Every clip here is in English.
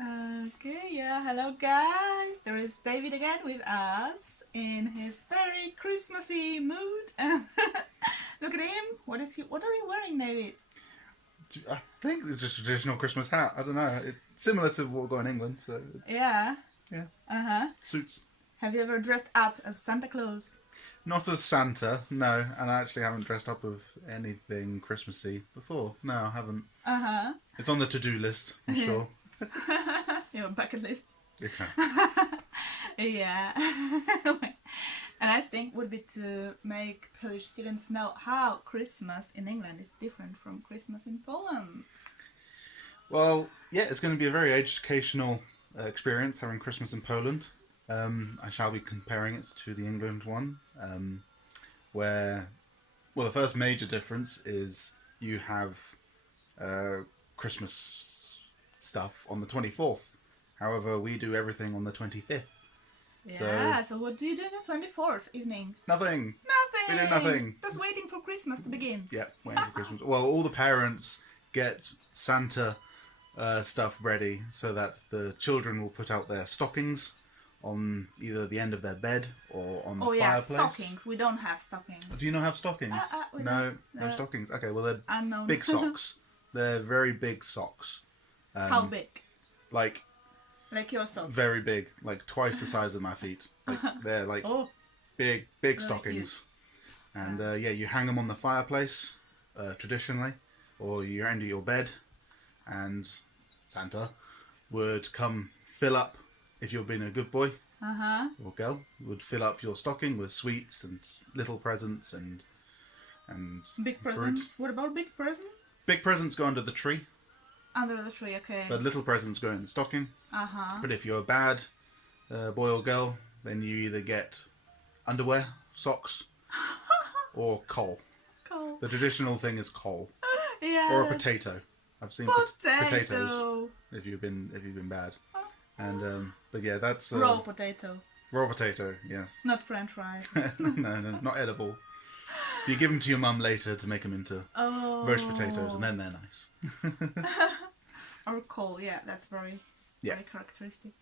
Okay, yeah, hello guys. There is David again with us in his very Christmassy mood. Look at him. What are you wearing, David? I think it's just a traditional Christmas hat. I don't know. It's similar to what we've got in England, so it's Yeah. yeah Uh-huh. suits. Have you ever dressed up as Santa Claus? Not as Santa, no, and I actually haven't dressed up with anything Christmassy before. No, I haven't. Uh-huh. It's on the to-do list, I'm sure. Your bucket list. Yeah. Yeah. A nice thing would be to make Polish students know how Christmas in England is different from Christmas in Poland. Well, yeah, it's going to be a very educational experience having Christmas in Poland. I shall be comparing it to the England one, where, well, the first major difference is you have Christmas stuff on the 24th. However, we do everything on the 25th. Yeah, so what do you do on the 24th evening? Nothing. Nothing! We do nothing. Just waiting for Christmas to begin. Yeah, waiting for Christmas. Well, all the parents get Santa stuff ready so that the children will put out their stockings on either the end of their bed or on the fireplace. Stockings. We don't have stockings. Do you not have stockings? No stockings. Okay, well they're Unknown. big socks. They're very big socks. How big? Like Like your socks? very big, like twice the size of my feet. Like they're like big Really stockings. And yeah, you hang them on the fireplace traditionally, or you're under your bed, and Santa would come fill up, if you're being a good boy or girl, would fill up your stocking with sweets and little presents and Big fruit. presents? What about big presents? Big presents go under the tree, Under the tree, okay. but little presents go in the stocking. Uh-huh. But if you're a bad boy or girl, then you either get underwear, socks, or coal. Cool. The traditional thing is coal Yeah. or a potato. I've seen Potato. potatoes if you've been bad. And but yeah, that's Raw potato. raw potato. Yes. Not French fries. no, not edible. You give them to your mum later to make them into roast potatoes, and then they're nice. Or coal, yeah, that's very Yeah. characteristic.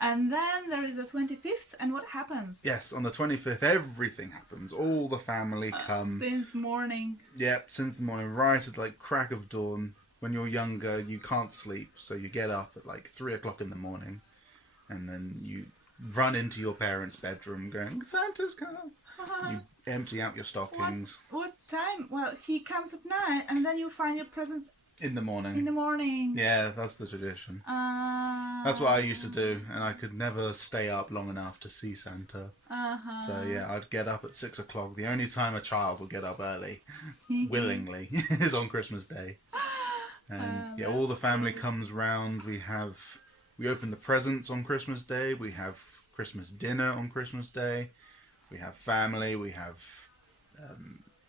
And then there is the 25th, and what happens? Yes, on the 25th, everything happens. All the family come. Since morning. Yep, since the morning, right at like crack of dawn. When you're younger, you can't sleep, so you get up at like 3 o'clock in the morning, and then you run into your parents' bedroom going, Santa's come. You empty out your stockings. What time? Well, he comes at night, and then you find your presents In the morning. in the morning. Yeah, that's the tradition. That's what I used to do, and I could never stay up long enough to see Santa. So yeah, I'd get up at 6 o'clock. The only time a child will get up early, willingly, is on Christmas Day. And yeah, all the family comes round. We open the presents on Christmas Day. We have Christmas dinner on Christmas Day. We have family. We have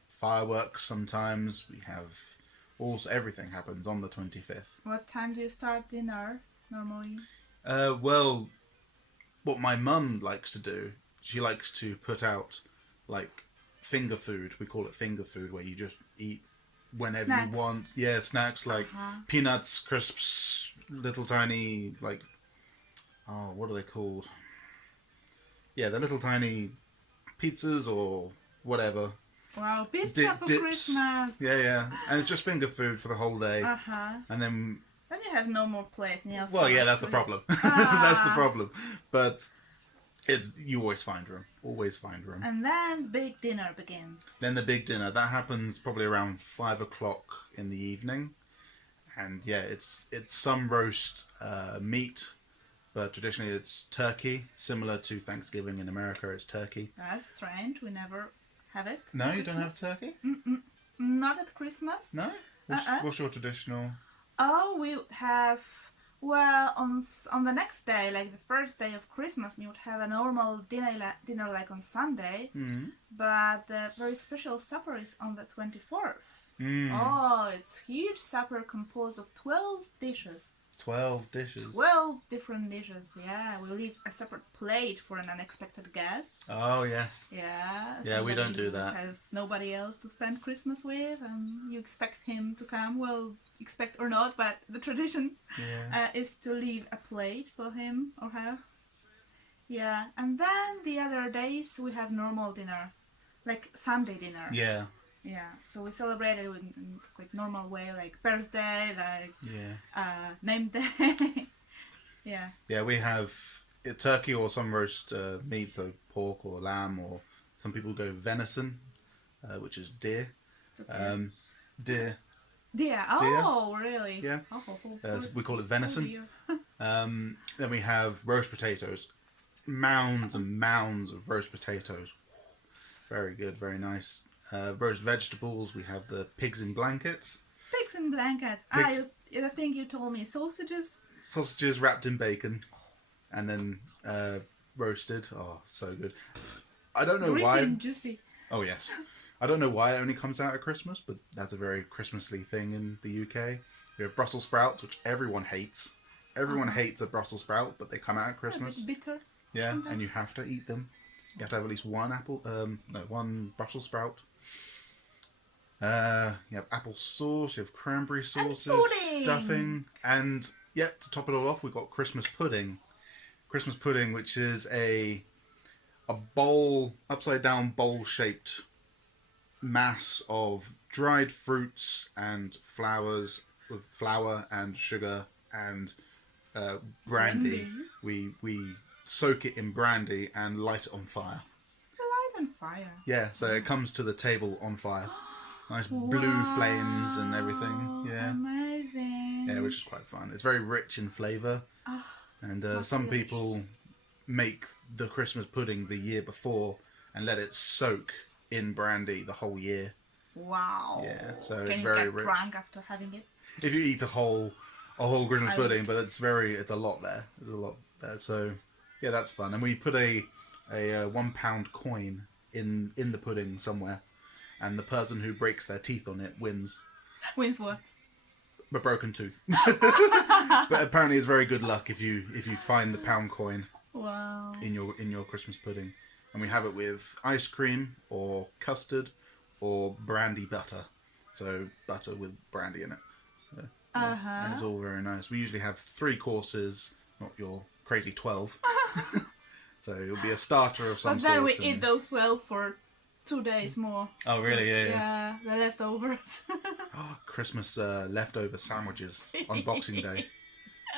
fireworks sometimes. We have also everything happens on the 25th. What time do you start dinner normally? Well, what my mum likes to do, she likes to put out like finger food. We call it finger food, where you just eat whenever Snacks. you want. Yeah, snacks like peanuts, crisps, little tiny like, oh, what are they called? Yeah, the little tiny pizzas or whatever. Wow, pizza for dips. Christmas. Yeah, and it's just finger food for the whole day. And then Then you have no more place in your well, yeah, stomach, that's so the problem. That's the problem. But you always find room. Always find room. And then the big dinner begins. Then the big dinner. That happens probably around 5 o'clock in the evening. And yeah, it's some roast meat, but traditionally it's turkey. Similar to Thanksgiving in America, it's turkey. That's strange. We never have it. No, you don't have turkey? Not at Christmas. No? What's your traditional? Oh, we would have, well, on the next day, like the first day of Christmas, we would have a normal dinner like on Sunday, but the very special supper is on the 24th. Oh, it's huge supper composed of 12 dishes. 12 dishes. 12 different dishes, yeah. We leave a separate plate for an unexpected guest. Oh, yes. Yeah. Yeah, we don't do that. Has nobody else to spend Christmas with, and you expect him to come. Well, expect or not, but the tradition is to leave a plate for him or her. Yeah, and then the other days we have normal dinner, like Sunday dinner. Yeah. Yeah, so we celebrate it in quite normal way, like birthday, like name day. Yeah. Yeah, we have turkey or some roast meat, so pork or lamb, or some people go venison, which is deer. Okay. Deer. Deer. Oh, really? Yeah. Oh, we call it venison. Then we have roast potatoes. Mounds and mounds of roast potatoes. Very good, very nice. Roast vegetables. We have the pigs in blankets. Pigs in blankets. I think you told me sausages. Sausages wrapped in bacon, and then roasted. Oh, so good. I don't know why. Greasy and juicy. Oh yes. I don't know why it only comes out at Christmas, but that's a very Christmassy thing in the UK. We have Brussels sprouts, which everyone hates. Everyone hates a Brussels sprout, but they come out at Christmas. A bit bitter. Yeah, sometimes. And you have to eat them. You have to have at least one one Brussels sprout. You have apple sauce, you have cranberry sauces, stuffing, and to top it all off, we've got Christmas pudding. Christmas pudding, which is a bowl, upside down bowl shaped mass of dried fruits and flowers with flour and sugar and brandy. We soak it in brandy and light it on fire. Light on fire. Yeah, so it comes to the table on fire. Nice blue flames and everything. Yeah. Amazing. Yeah, which is quite fun. It's very rich in flavour. And some people make the Christmas pudding the year before and let it soak in brandy the whole year. Wow. Yeah, so Can it's you very get rich. drunk after having it? If you eat a whole Christmas pudding, but it's a lot there. There's a lot there. So yeah, that's fun. And we put a £1 coin in the pudding somewhere, and the person who breaks their teeth on it wins. Wins what? A broken tooth. But apparently it's very good luck if you find the pound coin. Wow. In your Christmas pudding. And we have it with ice cream or custard or brandy butter. So butter with brandy in it. So, and it's all very nice. We usually have 3 courses, not your crazy 12. So it'll be a starter of some but sort. then we eat those 12 for 2 days more. Oh, really? Yeah. Yeah, the leftovers. Christmas leftover sandwiches on Boxing Day.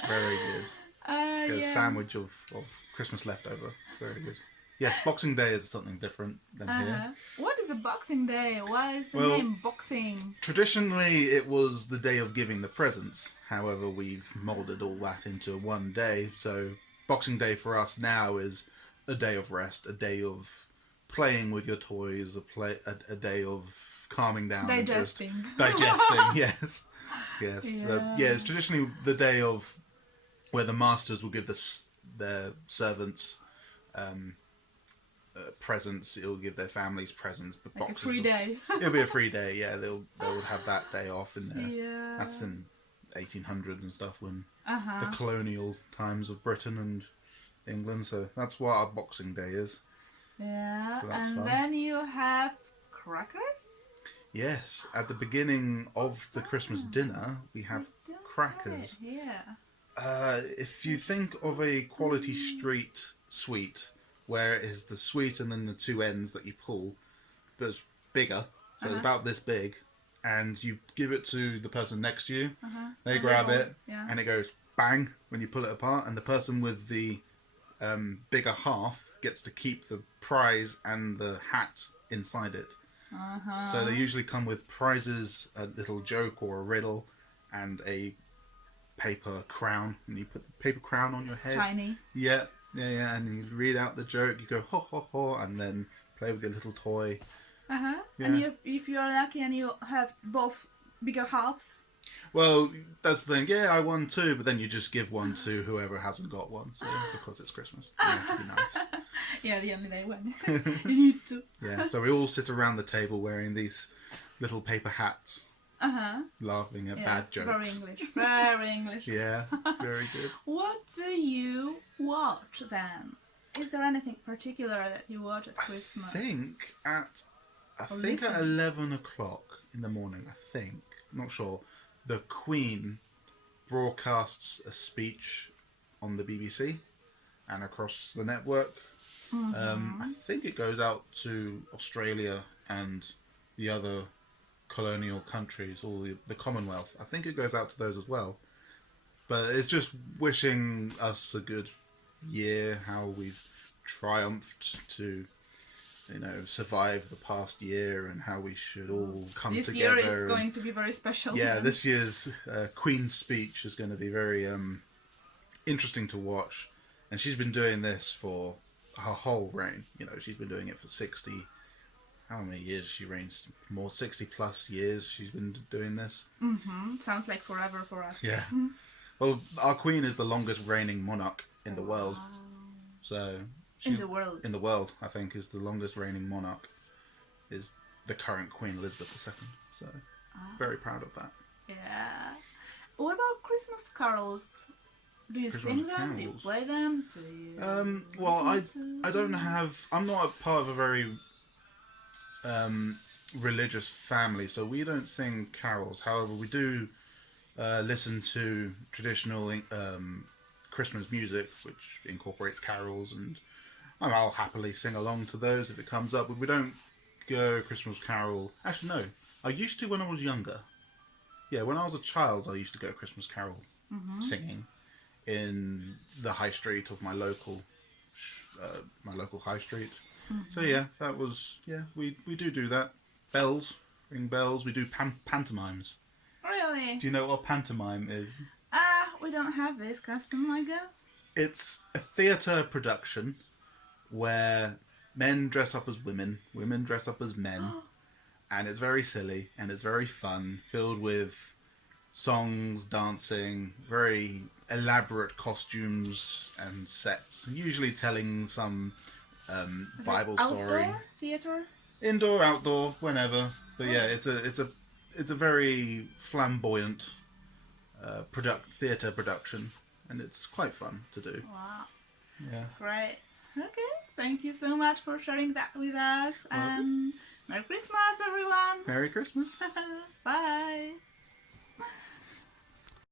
Very good. Get a sandwich of Christmas leftover. Very good. Yes, Boxing Day is something different than here. What is a Boxing Day? Why is the name Boxing? Traditionally, it was the day of giving the presents. However, we've moulded all that into one day. So Boxing Day for us now is a day of rest, a day of playing with your toys, a day of calming down. Digesting. Yes. Yeah. It's traditionally the day of where the masters will give their servants presents. It'll give their families presents, but like a free day. It'll be a free day. Yeah, they would have that day off in there. Yeah. That's in 1800s and stuff, when the colonial times of Britain and England. So that's what our Boxing Day is. Yeah, so that's and fun. then you have crackers. Yes, at the beginning of the Christmas dinner, we have crackers. If you think of a Quality Street sweet, where it is the sweet and then the 2 ends that you pull, but it's bigger, so it's about this big, and you give it to the person next to you, they grab it, and it goes bang when you pull it apart, and the person with the bigger half gets to keep the prize and the hat inside it. So they usually come with prizes, a little joke or a riddle, and a paper crown, and you put the paper crown on your head. Shiny. Yeah, and you read out the joke, you go ho ho ho, and then play with your little toy. Yeah. And if you are lucky and you have both bigger halves. Well, that's the thing. Yeah, I won 2, but then you just give one to whoever hasn't got one, so because it's Christmas. You have to be nice. Yeah, the only day when you need to. Yeah, so we all sit around the table wearing these little paper hats. laughing at bad jokes. Very English. Very English. Yeah, very good. What do you watch then? Is there anything particular that you watch at Christmas? I think at 11 o'clock in the morning, I'm not sure, the Queen broadcasts a speech on the BBC and across the network. I think it goes out to Australia and the other colonial countries, all the Commonwealth. I think it goes out to those as well. But it's just wishing us a good year, how we've triumphed to, survive the past year, and how we should all come this together. This year it's going to be very special. Yeah, this year's Queen's speech is going to be very interesting to watch. And she's been doing this for her whole reign. She's been doing it for 60... How many years she reigns? More 60 plus years she's been doing this. Sounds like forever for us. Yeah. Well, our Queen is the longest reigning monarch in the world. So in the world. In the world, I think, is the longest reigning monarch. Is the current Queen Elizabeth II. So very proud of that. Yeah. What about Christmas carols? Do you sing them? Carols? Do you play them? Do you? Well, I don't have. I'm not a part of a very religious family, so we don't sing carols. However, we do listen to traditional Christmas music, which incorporates carols, and I'll happily sing along to those if it comes up. But we don't go Christmas carol. Actually, no. I used to when I was younger. Yeah, when I was a child, I used to go Christmas carol singing in the high street of my local high street. So yeah, that was we do that. Bells, ring bells. We do pantomimes. Really? Do you know what pantomime is? We don't have this custom, I guess. It's a theatre production where men dress up as women, women dress up as men, and it's very silly and it's very fun, filled with songs, dancing, very elaborate costumes and sets, usually telling some Bible story. Outdoor theatre? Indoor, outdoor, whenever. But yeah, it's a very flamboyant theatre production, and it's quite fun to do. Wow. Yeah. Great. Okay. Thank you so much for sharing that with us. And Merry Christmas, everyone. Merry Christmas. Bye.